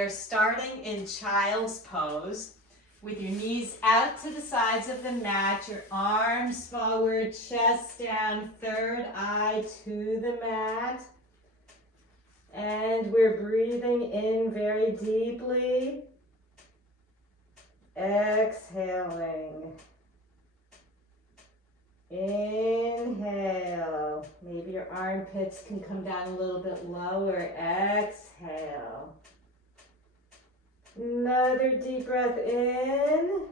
are starting in child's pose with your knees out to the sides of the mat, your arms forward, chest down, third eye to the mat. And we're breathing in very deeply, exhaling. Inhale. Maybe your armpits can come down a little bit lower. Exhale. Another deep breath in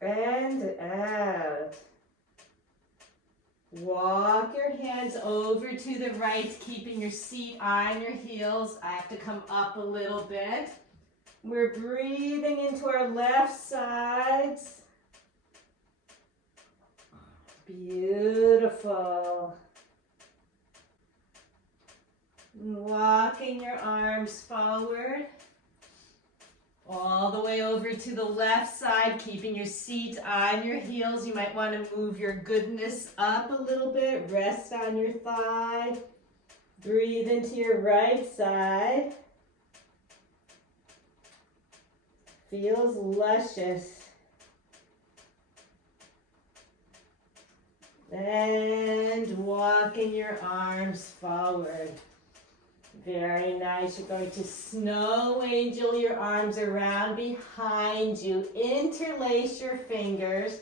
and out. Walk your hands over to the right, keeping your seat on your heels. I have to come up a little bit. We're breathing into our left sides. Beautiful. Walking your arms forward. All the way over to the left side, keeping your seat on your heels. You might want to move your goodness up a little bit. Rest on your thigh. Breathe into your right side. Feels luscious. And walking your arms forward. Very nice. You're going to snow angel your arms around behind you. Interlace your fingers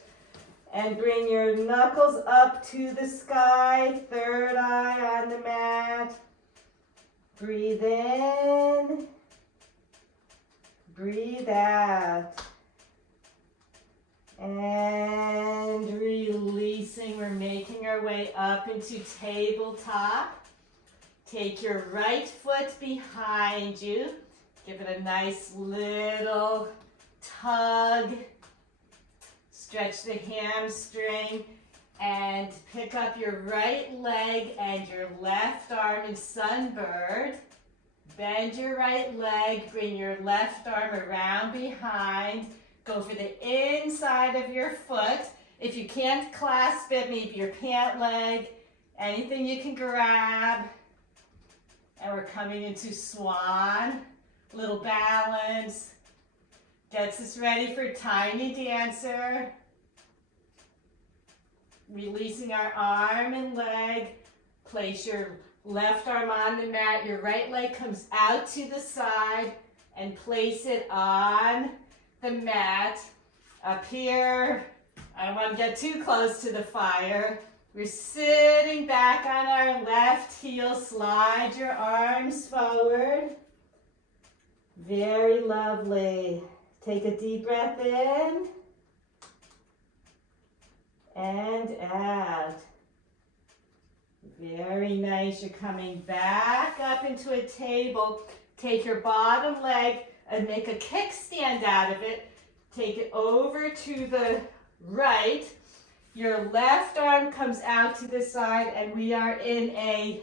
and bring your knuckles up to the sky. Third eye on the mat. Breathe in. Breathe out. And releasing. We're making our way up into tabletop. Take your right foot behind you. Give it a nice little tug. Stretch the hamstring and pick up your right leg and your left arm in sunbird. Bend your right leg, bring your left arm around behind. Go for the inside of your foot. If you can't clasp it, maybe your pant leg, anything you can grab. And we're coming into swan, little balance. Gets us ready for tiny dancer. Releasing our arm and leg. Place your left arm on the mat. Your right leg comes out to the side and place it on the mat. Up here, I don't want to get too close to the fire. We're sitting back on our left heel. Slide your arms forward. Very lovely. Take a deep breath in and out. Very nice. You're coming back up into a table. Take your bottom leg and make a kickstand out of it. Take it over to the right. Your left arm comes out to the side and we are in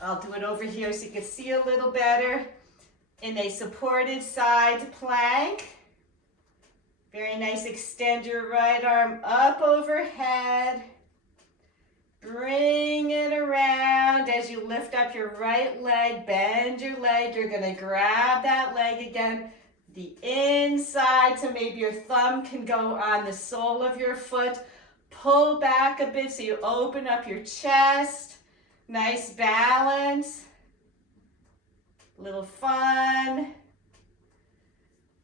I'll do it over here so you can see a little better, in a supported side plank. Very nice. Extend your right arm up overhead. Bring it around as you lift up your right leg. Bend your leg. You're going to grab that leg again. The inside, so maybe your thumb can go on the sole of your foot. Pull back a bit so you open up your chest. Nice balance. Little fun.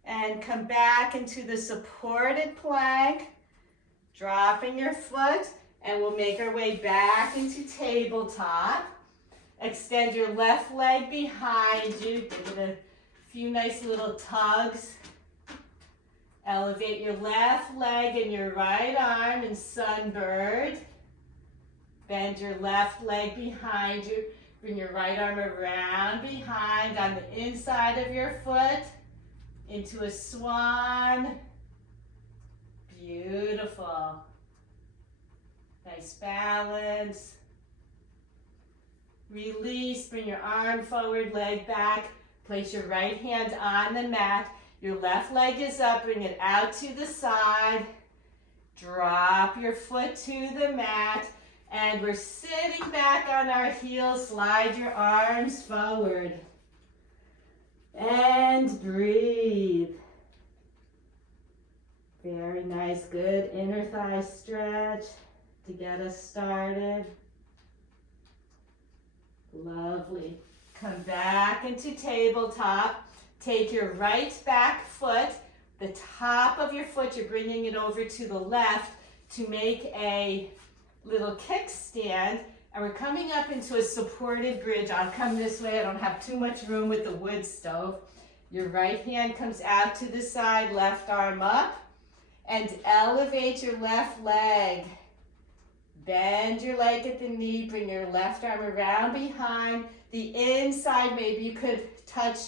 And come back into the supported plank. Dropping your foot. And we'll make our way back into tabletop. Extend your left leg behind you. Give it a few nice little tugs. Elevate your left leg and your right arm in sunbird. Bend your left leg behind you. Bring your right arm around behind on the inside of your foot into a swan. Beautiful. Nice balance. Release. Bring your arm forward, leg back. Place your right hand on the mat. Your left leg is up, bring it out to the side. Drop your foot to the mat. And we're sitting back on our heels. Slide your arms forward. And breathe. Very nice, good inner thigh stretch to get us started. Lovely. Come back into tabletop. Take your right back foot, the top of your foot, you're bringing it over to the left to make a little kickstand. And we're coming up into a supported bridge. I'll come this way. I don't have too much room with the wood stove. Your right hand comes out to the side, left arm up, and elevate your left leg. Bend your leg at the knee, bring your left arm around behind. The inside, maybe you could touch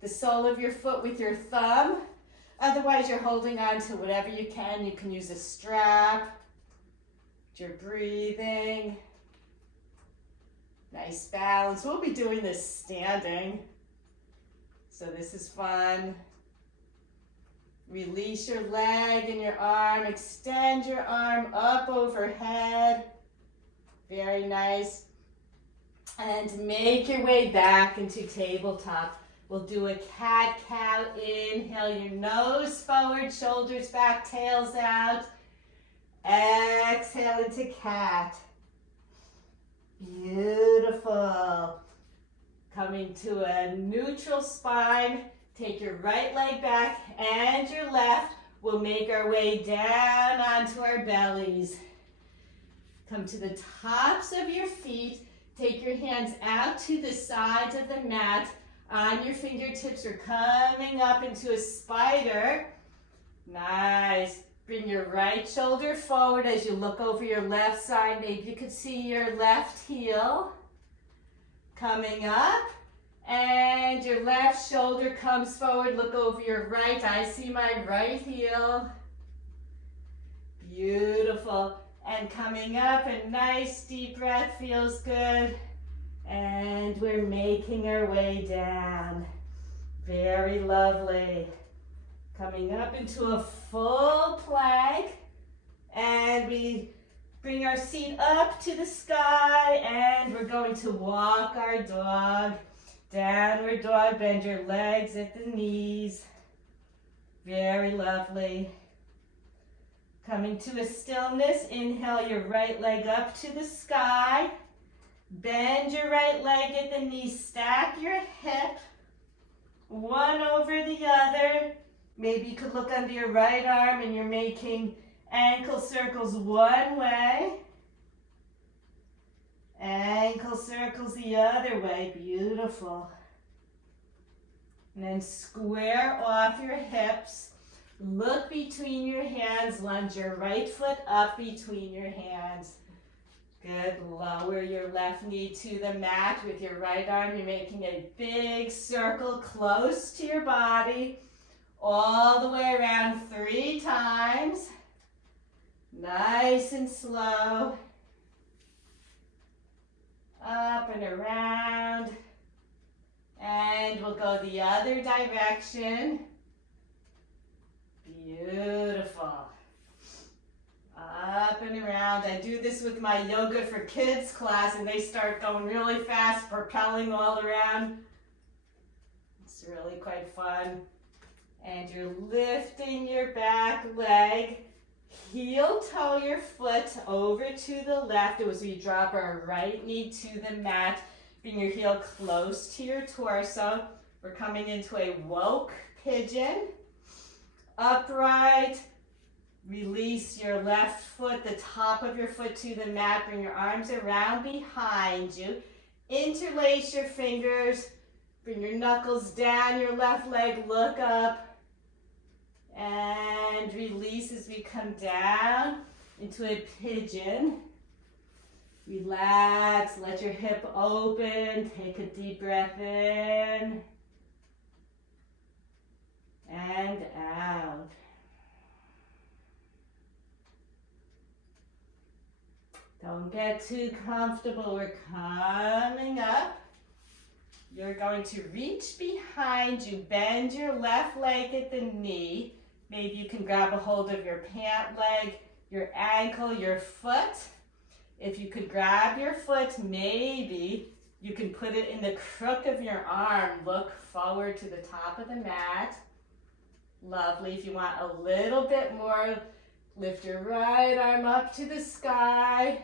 the sole of your foot with your thumb. Otherwise, you're holding on to whatever you can. You can use a strap. You're breathing. Nice balance. We'll be doing this standing. So this is fun. Release your leg and your arm. Extend your arm up overhead. Very nice. And make your way back into tabletop. We'll do a cat-cow. Inhale your nose forward, shoulders back, tails out. Exhale into cat. Beautiful. Coming to a neutral spine. Take your right leg back and your left. We'll make our way down onto our bellies. Come to the tops of your feet. Take your hands out to the sides of the mat. On your fingertips, you're coming up into a spider. Nice. Bring your right shoulder forward as you look over your left side. Maybe you could see your left heel. Coming up. And your left shoulder comes forward. Look over your right. I see my right heel. Beautiful. And coming up, a nice deep breath feels good. And we're making our way down. Very lovely. Coming up into a full plank. And we bring our seat up to the sky. And we're going to walk our dog. Downward dog, bend your legs at the knees. Very lovely. Coming to a stillness, inhale your right leg up to the sky. Bend your right leg at the knee, stack your hip, one over the other. Maybe you could look under your right arm and you're making ankle circles one way. Ankle circles the other way. Beautiful. And then square off your hips. Look between your hands. Lunge your right foot up between your hands. Good. Lower your left knee to the mat with your right arm. You're making a big circle close to your body. All the way around 3 times. Nice and slow. Up and around. And we'll go the other direction. Beautiful. Up and around. I do this with my yoga for kids class and they start going really fast, propelling all around. It's really quite fun. And you're lifting your back leg. Heel toe your foot over to the left as we drop our right knee to the mat. Bring your heel close to your torso. We're coming into a woke pigeon. Upright. Release your left foot, the top of your foot to the mat. Bring your arms around behind you. Interlace your fingers. Bring your knuckles down your left leg. Look up. And release as we come down into a pigeon. Relax, let your hip open. Take a deep breath in. And out. Don't get too comfortable. We're coming up. You're going to reach behind you. Bend your left leg at the knee. Maybe you can grab a hold of your pant leg, your ankle, your foot. If you could grab your foot, maybe You can put it in the crook of your arm. Look forward to the top of the mat. Lovely. If you want a little bit more, lift your right arm up to the sky.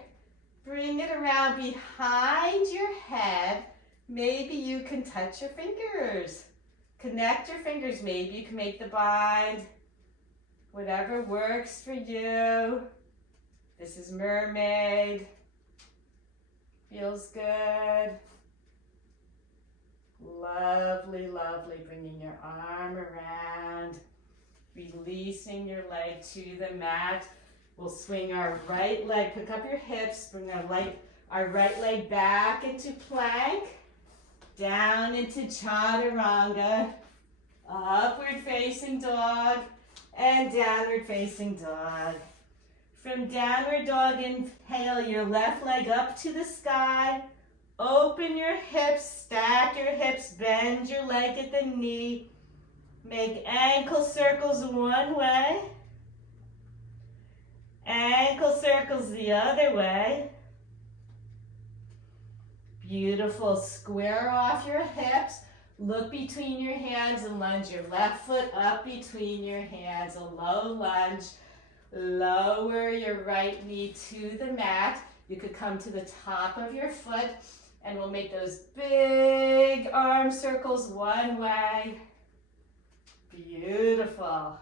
Bring it around behind your head. Maybe you can touch your fingers. Connect your fingers. Maybe you can make the bind. Whatever works for you. This is mermaid. Feels good. Lovely, lovely. Bringing your arm around. Releasing your leg to the mat. We'll swing our right leg. Pick up your hips. Bring our right leg back into plank. Down into chaturanga. Upward facing dog. And downward facing dog. From downward dog, inhale your left leg up to the sky. Open your hips, stack your hips, bend your leg at the knee. Make ankle circles one way. Ankle circles the other way. Beautiful. Square off your hips. Look between your hands and lunge your left foot up between your hands. A low lunge. Lower your right knee to the mat. You could come to the top of your foot and we'll make those big arm circles one way. Beautiful.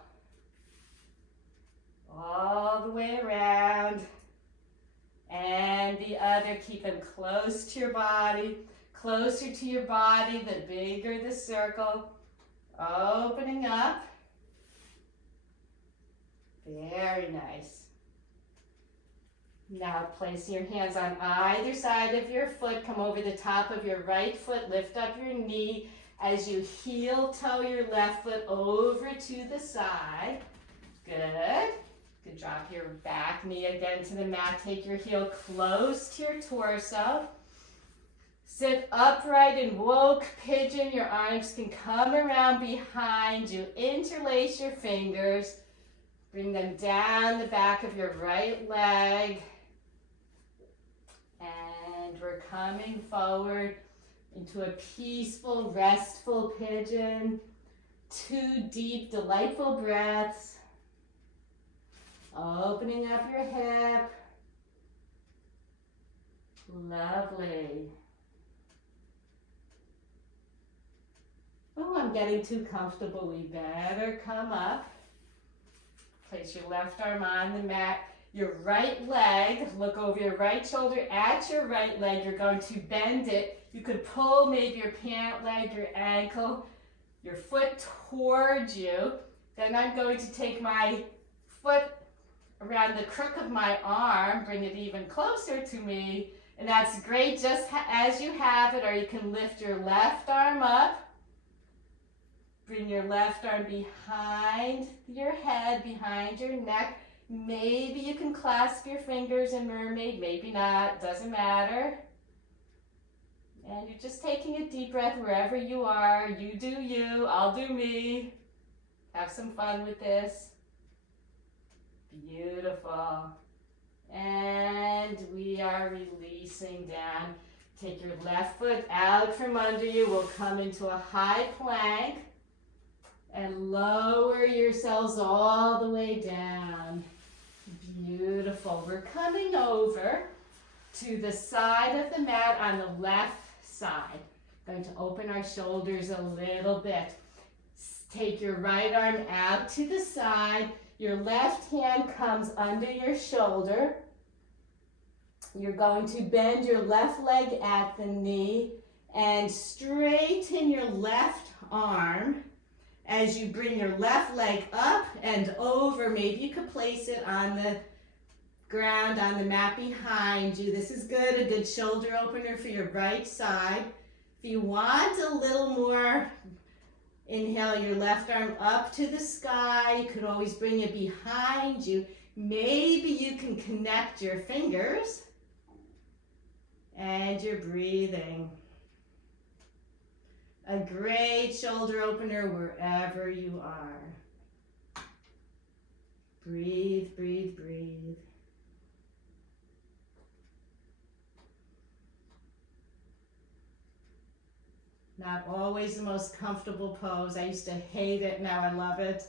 All the way around. And the other, keep them close to your body. Closer to your body, the bigger the circle. Opening up. Very nice. Now place your hands on either side of your foot. Come over the top of your right foot. Lift up your knee as you heel toe your left foot over to the side. Good. Good. Drop your back knee again to the mat. Take your heel close to your torso. Sit upright in woke pigeon. Your arms can come around behind you. Interlace your fingers. Bring them down the back of your right leg. And we're coming forward into a peaceful, restful pigeon. 2 deep, delightful breaths. Opening up your hip. Lovely. Oh, I'm getting too comfortable. We better come up. Place your left arm on the mat. Your right leg, look over your right shoulder at your right leg. You're going to bend it. You could pull maybe your pant leg, your ankle, your foot towards you. Then I'm going to take my foot around the crook of my arm, bring it even closer to me. And that's great just as you have it, or you can lift your left arm up. Bring your left arm behind your head, behind your neck. Maybe you can clasp your fingers in mermaid, maybe not, doesn't matter. And you're just taking a deep breath wherever you are. You do you, I'll do me. Have some fun with this. Beautiful. And we are releasing down. Take your left foot out from under you. We'll come into a high plank. And lower yourselves all the way down. Beautiful. We're coming over to the side of the mat on the left side. Going to open our shoulders a little bit. Take your right arm out to the side. Your left hand comes under your shoulder. You're going to bend your left leg at the knee and straighten your left arm. As you bring your left leg up and over, maybe you could place it on the ground, on the mat behind you. This is good, a good shoulder opener for your right side. If you want a little more, inhale your left arm up to the sky. You could always bring it behind you. Maybe you can connect your fingers and you're breathing. A great shoulder opener wherever you are. Breathe, breathe, breathe. Not always the most comfortable pose. I used to hate it, now I love it.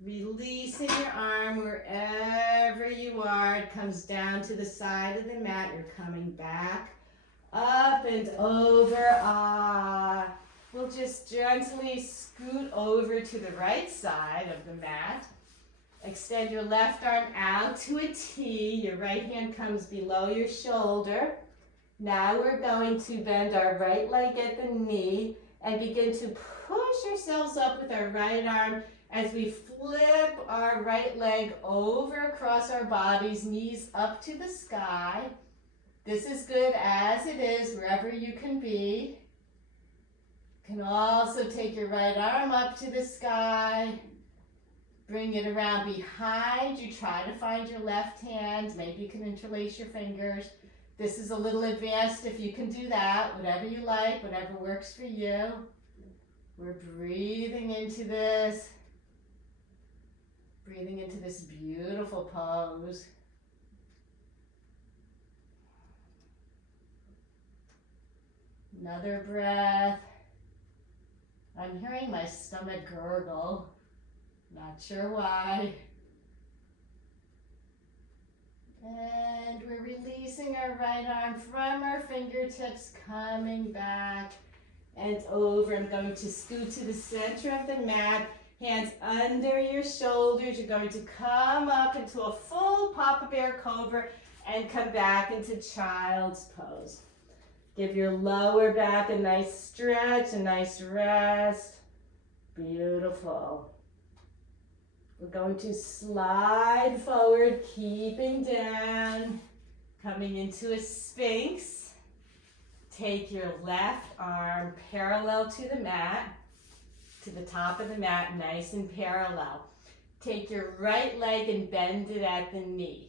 Releasing your arm wherever you are. It comes down to the side of the mat. You're coming back, up and over. We'll just gently scoot over to the right side of the mat. Extend your left arm out to a T. Your right hand comes below your shoulder. Now we're going to bend our right leg at the knee and begin to push ourselves up with our right arm as we flip our right leg over across our bodies, knees up to the sky. This is good as it is, wherever you can be. You can also take your right arm up to the sky. Bring it around behind you. Try to find your left hand. Maybe you can interlace your fingers. This is a little advanced if you can do that. Whatever you like, whatever works for you. We're breathing into this. Breathing into this beautiful pose. Another breath. I'm hearing my stomach gurgle. Not sure why. And we're releasing our right arm from our fingertips, coming back and over. I'm going to scoot to the center of the mat, hands under your shoulders. You're going to come up into a full Papa Bear Cobra and come back into Child's Pose. Give your lower back a nice stretch, a nice rest. Beautiful. We're going to slide forward, keeping down, coming into a Sphinx. Take your left arm parallel to the mat, to the top of the mat, nice and parallel. Take your right leg and bend it at the knee.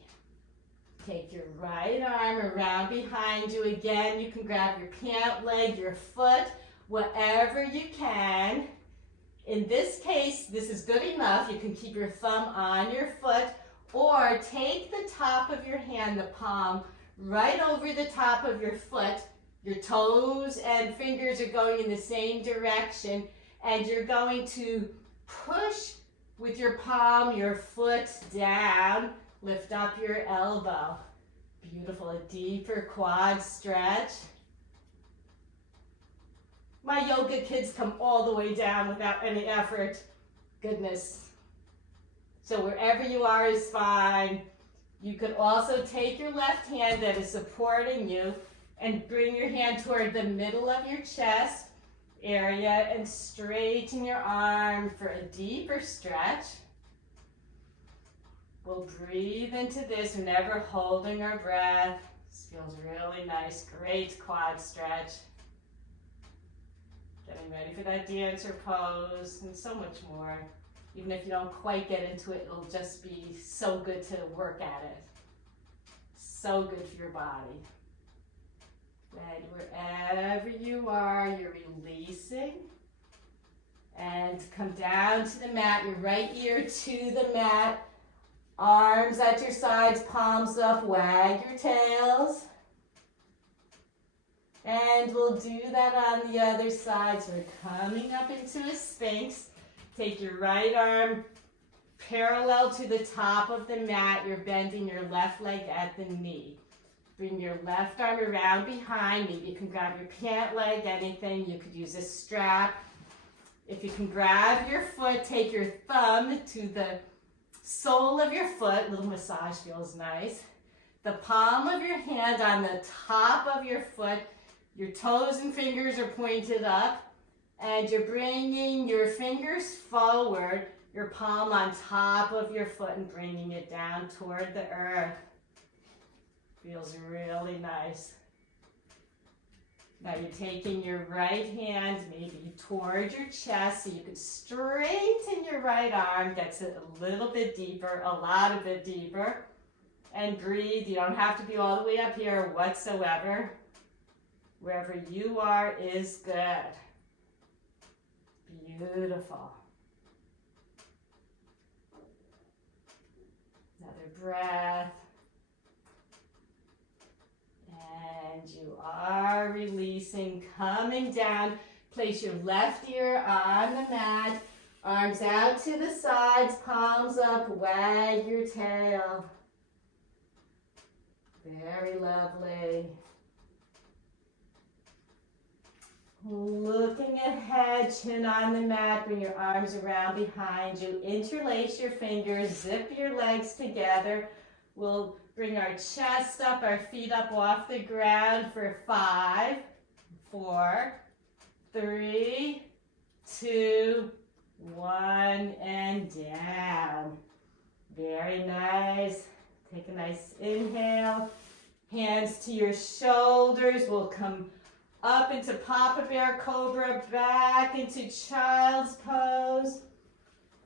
Take your right arm around behind you. Again, you can grab your pant leg, your foot, whatever you can. In this case, this is good enough. You can keep your thumb on your foot or take the top of your hand, the palm, right over the top of your foot. Your toes and fingers are going in the same direction, and you're going to push with your palm, your foot down. Lift up your elbow. Beautiful, a deeper quad stretch. My yoga kids come all the way down without any effort. Goodness. So wherever you are is fine. You could also take your left hand that is supporting you and bring your hand toward the middle of your chest area and straighten your arm for a deeper stretch. We'll breathe into this, never holding our breath. This feels really nice, great quad stretch. Getting ready for that dancer pose and so much more. Even if you don't quite get into it, it'll just be so good to work at it. So good for your body. And wherever you are, you're releasing. And come down to the mat, your right ear to the mat. Arms at your sides, palms up, wag your tails. And we'll do that on the other side. So we're coming up into a Sphinx. Take your right arm parallel to the top of the mat. You're bending your left leg at the knee. Bring your left arm around behind. Maybe you can grab your pant leg, anything. You could use a strap. If you can grab your foot, take your thumb to the sole of your foot. A little massage feels nice. The palm of your hand on the top of your foot. Your toes and fingers are pointed up, and you're bringing your fingers forward, your palm on top of your foot and bringing it down toward the earth. Feels really nice. Now you're taking your right hand maybe toward your chest so you can straighten your right arm. Gets it a little bit deeper, a lot of it deeper. And breathe. You don't have to be all the way up here whatsoever. Wherever you are is good. Beautiful. Another breath. And you are releasing, coming down Place your left ear on the mat. Arms out to the sides, palms up, wag your tail. Very lovely. Looking ahead, chin on the mat, bring your arms around behind you. Interlace your fingers, zip your legs together. We'll bring our chest up, our feet up off the ground for 5, 4, 3, 2, 1, and down. Very nice. Take a nice inhale. Hands to your shoulders. We'll come up into Papa Bear Cobra, back into Child's Pose.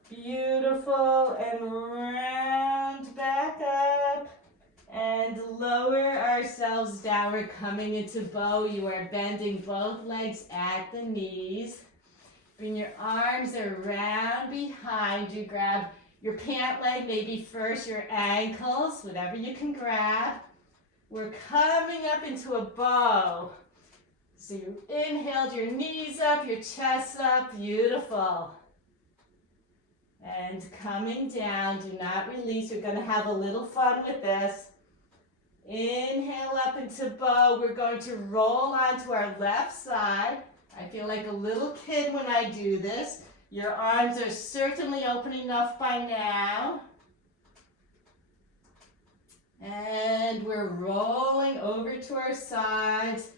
Beautiful. And round back up. And lower ourselves down. We're coming into bow. You are bending both legs at the knees. Bring your arms around behind you. Grab your pant leg, maybe first your ankles, whatever you can grab. We're coming up into a bow. So you inhaled, your knees up, your chest up. Beautiful. And coming down, do not release. We're going to have a little fun with this. Inhale up into bow. We're going to roll onto our left side. I feel like a little kid when I do this. Your arms are certainly open enough by now. And we're rolling over to our sides.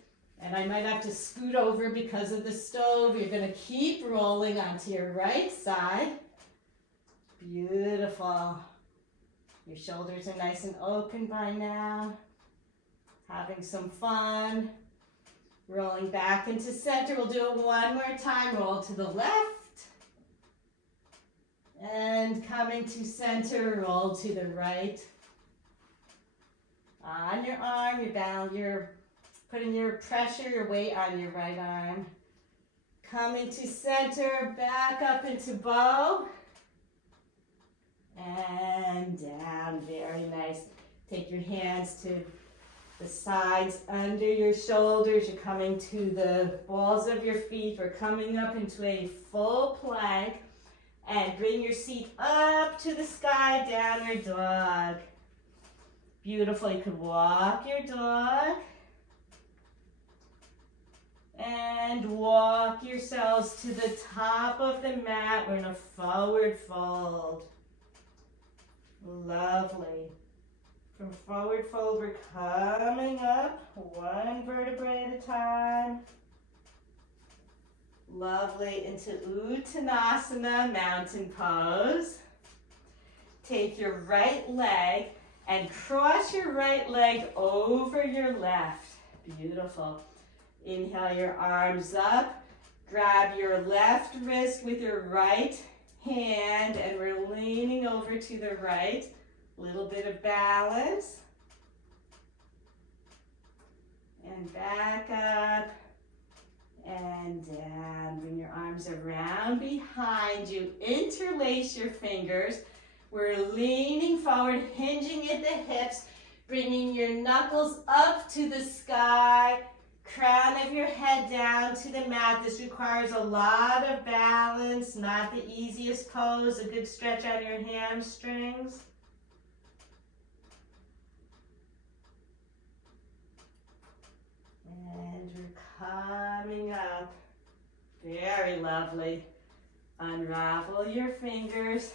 And I might have to scoot over because of the stove. You're going to keep rolling onto your right side. Beautiful. Your shoulders are nice and open by now. Having some fun. Rolling back into center. We'll do it one more time. Roll to the left. And coming to center, roll to the right. On your arm, you're putting your pressure, your weight on your right arm. Coming to center, back up into bow. And down, very nice. Take your hands to the sides under your shoulders. You're coming to the balls of your feet. We're coming up into a full plank. And bring your seat up to the sky, downward dog. Beautiful. You could walk your dog. And walk yourselves to the top of the mat. We're in a forward fold. Lovely. From forward fold, we're coming up one vertebrae at a time. Lovely, into Uttanasana, mountain pose. Take your right leg and cross your right leg over your left. Beautiful. Inhale your arms up. Grab your left wrist with your right hand and we're leaning over to the right. Little bit of balance. And back up. And down. Bring your arms around behind you. Interlace your fingers. We're leaning forward, hinging at the hips, bringing your knuckles up to the sky, crown of your head down to the mat. This requires a lot of balance, not the easiest pose. A good stretch on your hamstrings. And we're coming up. Very lovely. Unravel your fingers.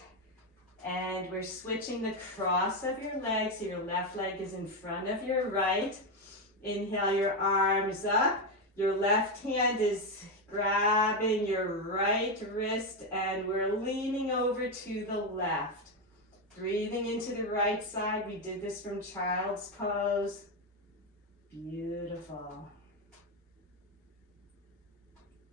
And we're switching the cross of your legs. So your left leg is in front of your right. Inhale your arms up. Your left hand is grabbing your right wrist and we're leaning over to the left. Breathing into the right side. We did this from child's pose. Beautiful.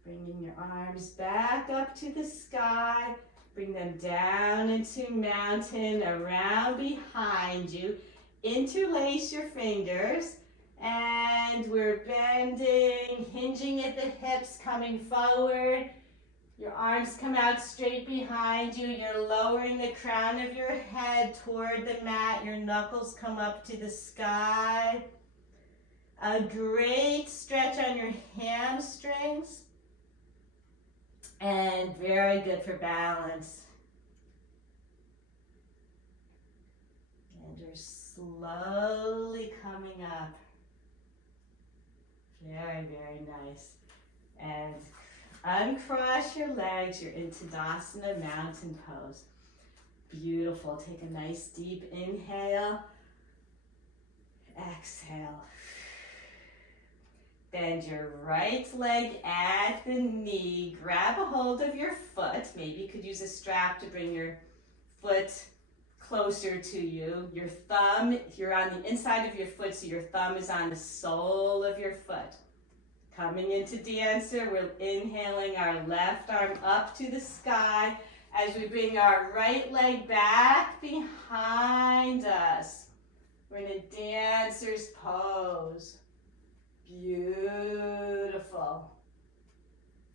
Bringing your arms back up to the sky. Bring them down into mountain, around behind you. Interlace your fingers. And we're bending, hinging at the hips, coming forward. Your arms come out straight behind you. You're lowering the crown of your head toward the mat. Your knuckles come up to the sky. A great stretch on your hamstrings. And very good for balance. And we're slowly coming up. Very, very nice. And uncross your legs. You're in Tadasana, mountain pose. Beautiful. Take a nice deep inhale. Exhale. Bend your right leg at the knee. Grab a hold of your foot. Maybe you could use a strap to bring your foot closer to you. Your thumb, you're on the inside of your foot, so your thumb is on the sole of your foot. Coming into dancer, we're inhaling our left arm up to the sky as we bring our right leg back behind us. We're in a dancer's pose. Beautiful.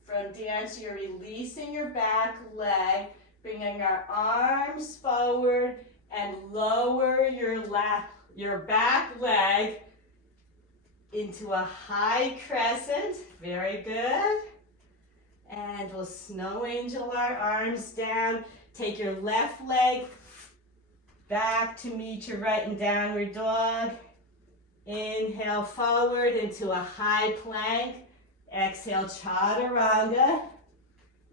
From dancer, you're releasing your back leg, bringing our arms forward and lower your back leg into a high crescent. Very good. And we'll snow angel our arms down. Take your left leg back to meet your right in downward dog. Inhale forward into a high plank. Exhale, chaturanga.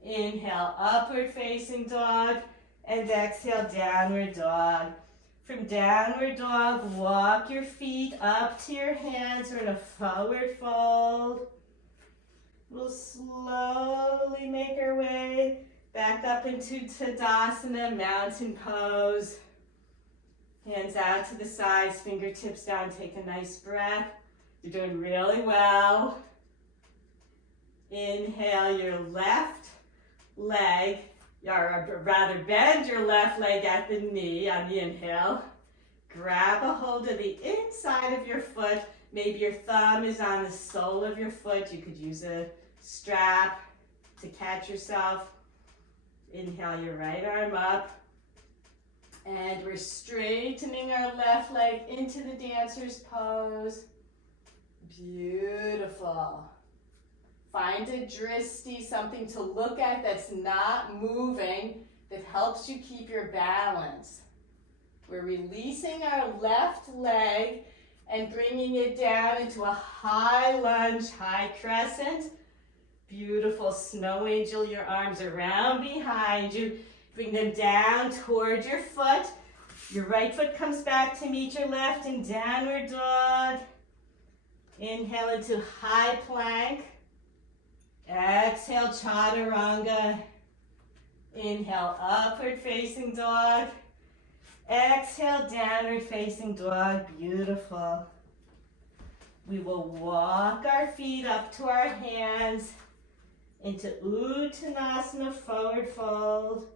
Inhale, upward facing dog. And exhale, downward dog. From downward dog, walk your feet up to your hands. We're in a forward fold. We'll slowly make our way back up into Tadasana, mountain pose. Hands out to the sides, fingertips down, take a nice breath. You're doing really well. Inhale your left leg, or rather bend your left leg at the knee on the inhale. Grab a hold of the inside of your foot. Maybe your thumb is on the sole of your foot. You could use a strap to catch yourself. Inhale your right arm up. And we're straightening our left leg into the dancer's pose. Beautiful. Find a dristi, something to look at that's not moving, that helps you keep your balance. We're releasing our left leg and bringing it down into a high lunge, high crescent. Beautiful. Snow angel, your arms around behind you. Bring them down toward your foot. Your right foot comes back to meet your left in downward dog. Inhale into high plank. Exhale, chaturanga. Inhale, upward facing dog. Exhale, downward facing dog. Beautiful. We will walk our feet up to our hands into Uttanasana, forward fold.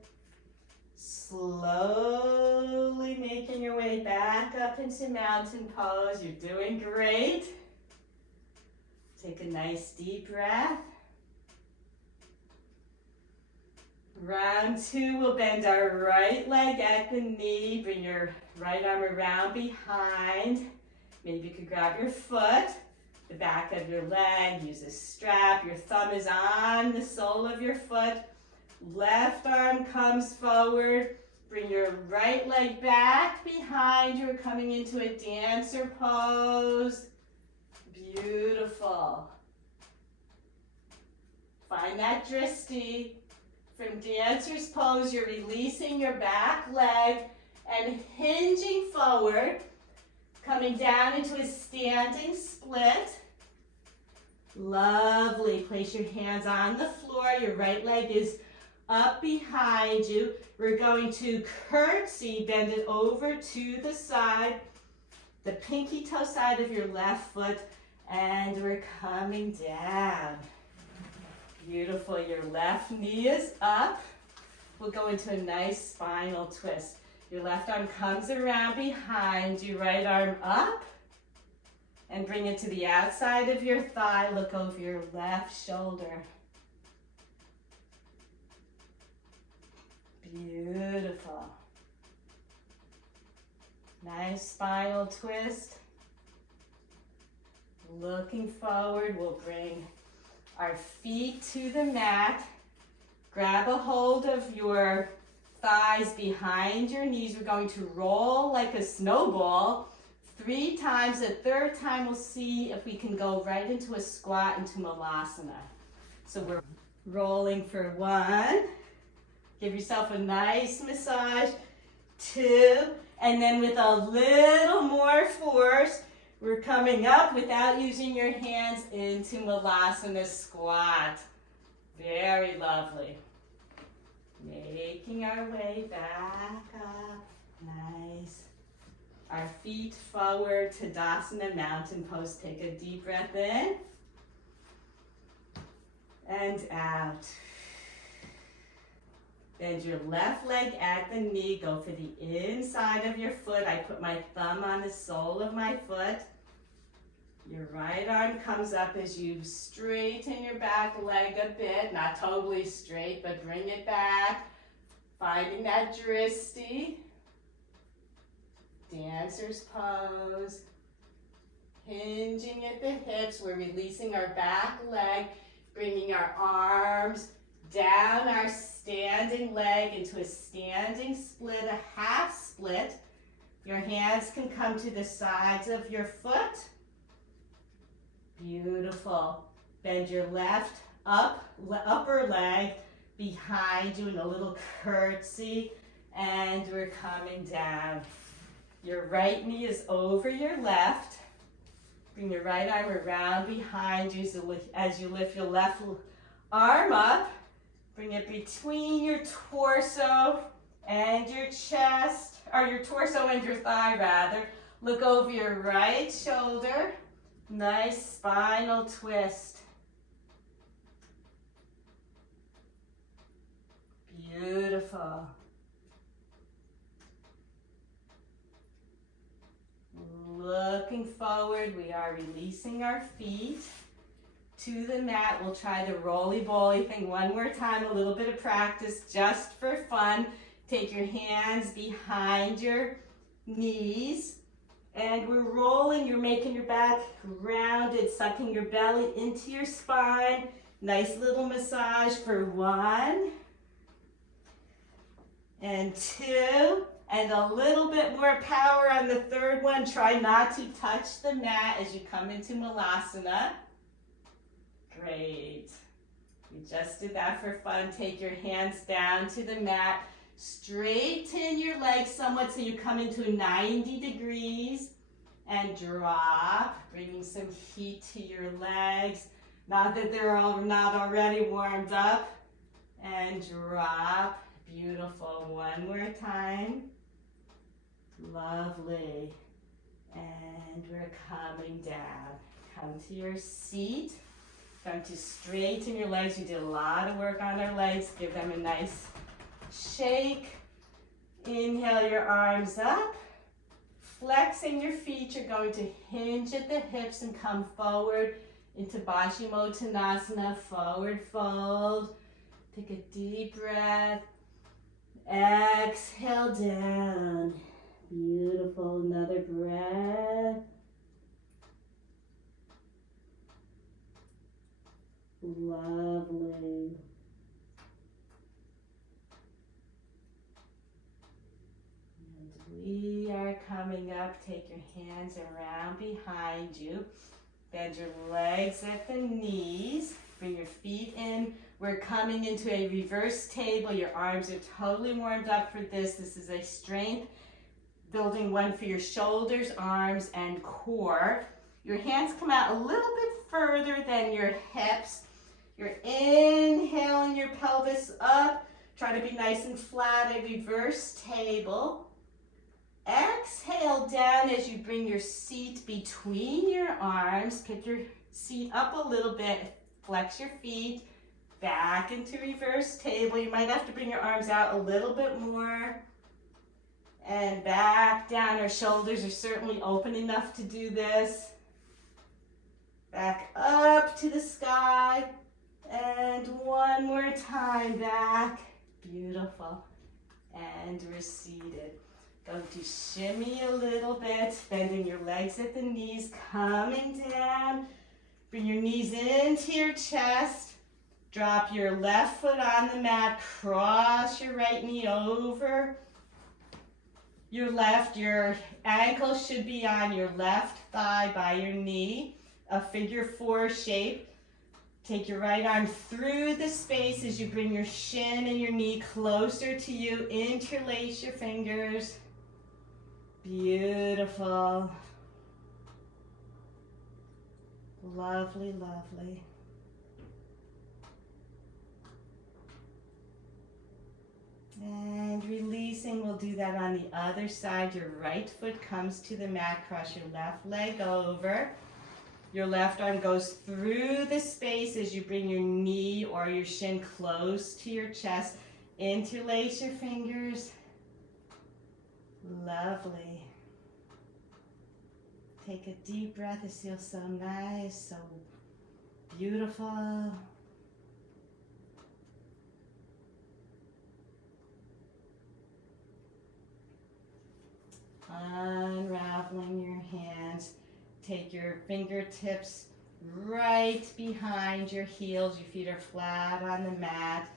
Slowly making your way back up into mountain pose. You're doing great. Take a nice deep breath. Round two, we'll bend our right leg at the knee. Bring your right arm around behind. Maybe you could grab your foot, the back of your leg, use a strap. Your thumb is on the sole of your foot. Left arm comes forward. Bring your right leg back behind you. We're coming into a dancer pose. Beautiful. Find that dristi. From dancer's pose, you're releasing your back leg and hinging forward, coming down into a standing split. Lovely. Place your hands on the floor. Your right leg is up behind you. We're going to curtsy, bend it over to the side, the pinky toe side of your left foot, and we're coming down. Beautiful. Your left knee is up. We'll go into a nice spinal twist. Your left arm comes around behind you, right arm up, and bring it to the outside of your thigh. Look over your left shoulder. Beautiful. Nice spinal twist. Looking forward, we'll bring our feet to the mat. Grab a hold of your thighs behind your knees. We're going to roll like a snowball 3 times. The third time we'll see if we can go right into a squat, into malasana. So we're rolling for 1. Give yourself a nice massage. 2. And then with a little more force, we're coming up without using your hands into malasana squat. Very lovely. Making our way back up. Nice. Our feet forward, Tadasana, mountain pose. Take a deep breath in. And out. Bend your left leg at the knee. Go for the inside of your foot. I put my thumb on the sole of my foot. Your right arm comes up as you straighten your back leg a bit. Not totally straight, but bring it back. Finding that dristi. Dancer's pose. Hinging at the hips. We're releasing our back leg. Bringing our arms down our standing leg into a standing split, a half split. Your hands can come to the sides of your foot. Beautiful. Bend your left upper leg behind you in a little curtsy, and we're coming down. Your right knee is over your left. Bring your right arm around behind you as you lift your left arm up. Bring it between your torso and your chest, or your torso and your thigh rather. Look over your right shoulder. Nice spinal twist. Beautiful. Looking forward, we are releasing our feet to the mat. We'll try the roly-poly thing one more time, a little bit of practice just for fun. Take your hands behind your knees, and we're rolling. You're making your back rounded, sucking your belly into your spine. Nice little massage for 1 and 2. And a little bit more power on the third one. Try not to touch the mat as you come into malasana. Great. We just did that for fun. Take your hands down to the mat. Straighten your legs somewhat so you come into 90 degrees. And drop, bringing some heat to your legs. Not that they're not already warmed up. And drop. Beautiful. One more time. Lovely. And we're coming down. Come to your seat. Going to straighten your legs. We did a lot of work on our legs. Give them a nice shake. Inhale your arms up. Flexing your feet. You're going to hinge at the hips and come forward into Paschimottanasana. Forward fold. Take a deep breath. Exhale down. Beautiful. Another breath. Lovely. And we are coming up. Take your hands around behind you. Bend your legs at the knees. Bring your feet in. We're coming into a reverse table. Your arms are totally warmed up for this. This is a strength building one for your shoulders, arms, and core. Your hands come out a little bit further than your hips. You're inhaling your pelvis up. Try to be nice and flat, a reverse table. Exhale down as you bring your seat between your arms. Pick your seat up a little bit. Flex your feet. Back into reverse table. You might have to bring your arms out a little bit more. And back down. Our shoulders are certainly open enough to do this. Back up to the sky. And one more time back. Beautiful. And we're seated. Going to shimmy a little bit. Bending your legs at the knees. Coming down. Bring your knees into your chest. Drop your left foot on the mat, cross your right knee over your left. Your ankle should be on your left thigh by your knee, a figure 4 shape. Take your right arm through the space as you bring your shin and your knee closer to you. Interlace your fingers. Beautiful. Lovely, lovely. And releasing, we'll do that on the other side. Your right foot comes to the mat, cross your left leg over. Your left arm goes through the space as you bring your knee or your shin close to your chest. Interlace your fingers. Lovely. Take a deep breath. It feels so nice, so beautiful. Unraveling your hands. Take your fingertips right behind your heels. Your feet are flat on the mat.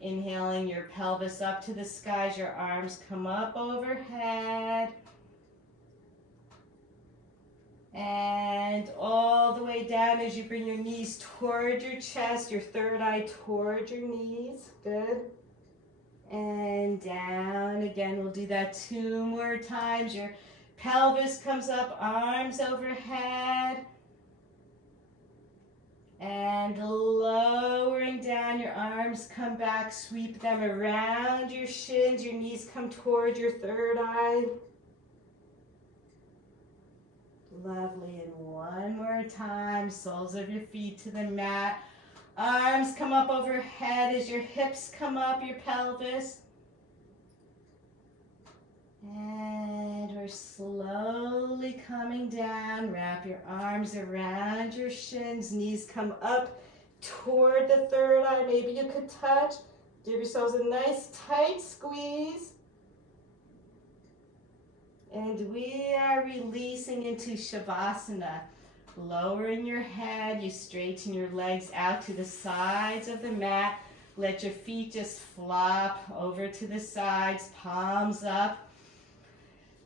Inhaling your pelvis up to the skies. Your arms come up overhead. And all the way down as you bring your knees toward your chest. Your third eye toward your knees. Good. And down again. We'll do that 2 more times. Your pelvis comes up, arms overhead. And lowering down, your arms come back, sweep them around your shins. Your knees come toward your third eye. Lovely. And one more time. Soles of your feet to the mat. Arms come up overhead as your hips come up, your pelvis. And we're slowly coming down. Wrap your arms around your shins. Knees come up toward the third eye. Maybe you could touch. Give yourselves a nice tight squeeze. And we are releasing into Shavasana. Lowering your head, you straighten your legs out to the sides of the mat. Let your feet just flop over to the sides, palms up.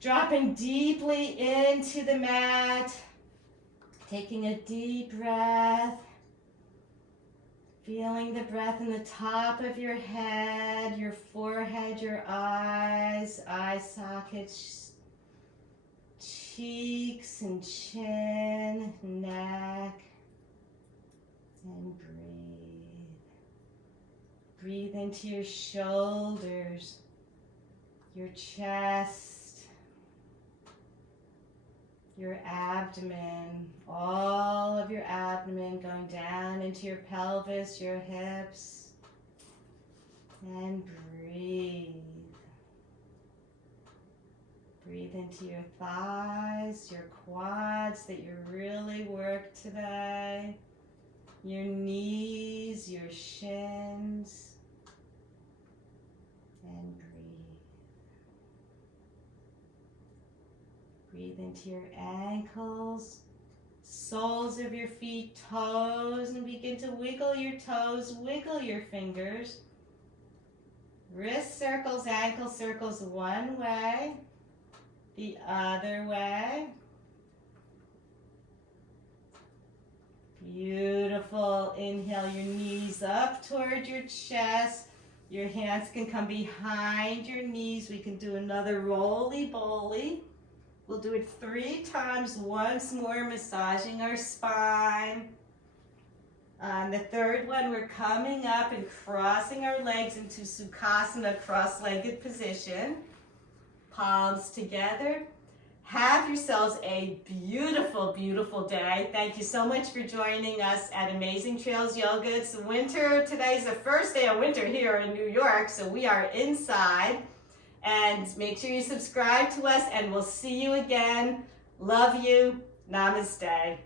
Dropping deeply into the mat. Taking a deep breath. Feeling the breath in the top of your head, your forehead, your eyes, eye sockets, cheeks and chin, neck, and breathe. Breathe into your shoulders, your chest, your abdomen, all of your abdomen going down into your pelvis, your hips, and breathe. Breathe into your thighs, your quads that you really work today, your knees, your shins, and breathe. Breathe into your ankles, soles of your feet, toes, and begin to wiggle your toes, wiggle your fingers. Wrist circles, ankle circles one way. The other way. Beautiful. Inhale your knees up toward your chest. Your hands can come behind your knees. We can do another roly-poly. We'll do it 3 times once more, massaging our spine. On the third one, we're coming up and crossing our legs into Sukhasana, cross-legged position. Palms together. Have yourselves a beautiful, beautiful day. Thank you so much for joining us at Amazing Trails Yoga. It's winter. Today's the first day of winter here in New York, so we are inside. And make sure you subscribe to us, and we'll see you again. Love you. Namaste.